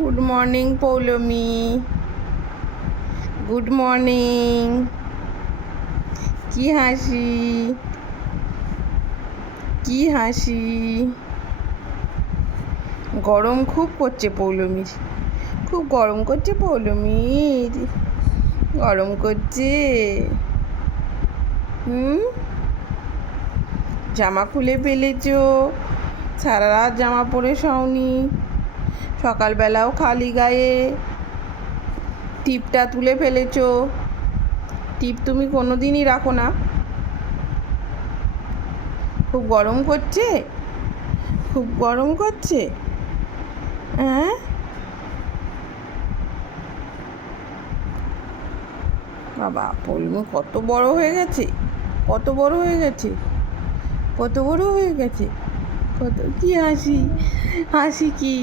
Good morning Poulami, good morning. কি হাসি, কি হাসি। গরম খুব করছে পৌলমির, খুব গরম করছে পৌলমির, গরম করছে। জামা খুলে ফেলেছো, সারা রাত জামা পরে শওনি, সকালবেলাও খালি গায়ে। টিপটা তুলে ফেলেছো, টিপ তুমি কোনো দিনই রাখো না। খুব গরম করছে, খুব গরম করছে। হ্যাঁ, বাবা পৌলমি কত বড় হয়ে গেছে, কত বড় হয়ে গেছে, কত বড় হয়ে গেছে, কত। কি হাসি, হাসি কি।